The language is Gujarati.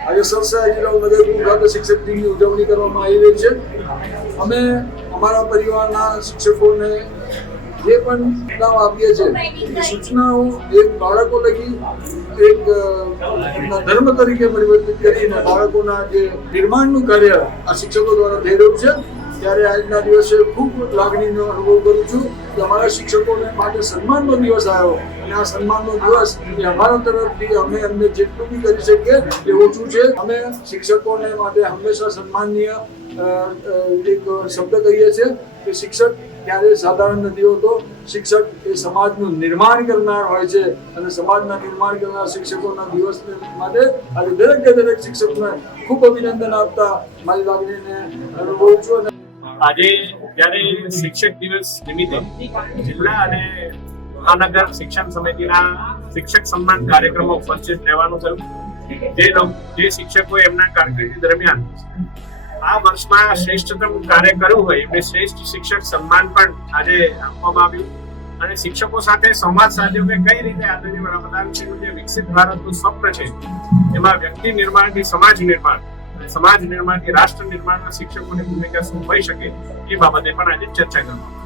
આજે સરસાઈ જિલ્લા ઉદયપુર ખાતે શિક્ષક દિનની ઉજવણી કરવામાં આવી રહી છે. અમે અમારા પરિવારના શિક્ષકોને જે પણ સૂચનાઓ આપીએ છીએ એ સૂચનાઓ એક બાળકો લગી એક ધર્મ તરીકે પરિવર્તિત કરીને બાળકોના જે નિર્માણનું કાર્ય આ શિક્ષકો દ્વારા થઈ રહ્યું છે. ત્યારે આજના દિવસે ખૂબ લાગણીનો અનુભવ કરું છું કે અમારા શિક્ષકોને માટે સન્માનનો દિવસ આવ્યો અને આ સન્માનનો દિવસ એ અમારા તરફથી અમે અમને જેટલું બી કરી શકીએ એ ઓછું છે. અમે શિક્ષકોને માટે હંમેશા સન્માનનીય એક શબ્દ કહીએ છીએ કે શિક્ષક ક્યારેય સાધારણ નથી હોતો. શિક્ષક એ સમાજનું નિર્માણ કરનાર હોય છે અને સમાજના નિર્માણ કરનાર શિક્ષકોના દિવસ માટે આજે દરેક શિક્ષકને ખૂબ અભિનંદન આપતા મારી લાગણીને અનુભવું છું. આજે જ્યારે શિક્ષક દિવસ નિમિત્તે જિલ્લા અને મહાનગર શિક્ષણ સમિતિના શિક્ષક સન્માન કાર્યક્રમમાં ઉપસ્થિત રહેવાનું થયું. જે શિક્ષકોએ એમના કારકિર્દી દરમિયાન આ વર્ષમાં શ્રેષ્ઠતમ કાર્ય કર્યું હોય એમને શ્રેષ્ઠ શિક્ષક સન્માન પણ આજે આપવામાં આવ્યું અને શિક્ષકો સાથે સંવાદ સાધ્યો કે કઈ રીતે આદરણીય વડાપ્રધાનશ્રીનું જે વિકસિત ભારતનું સ્વપ્ન છે એમાં વ્યક્તિ નિર્માણથી સમાજ નિર્માણ, સમાજ નિર્માણથી રાષ્ટ્ર નિર્માણમાં શિક્ષકોની ભૂમિકા શું હોઈ શકે એ બાબતે પણ આજે ચર્ચા કરવામાં.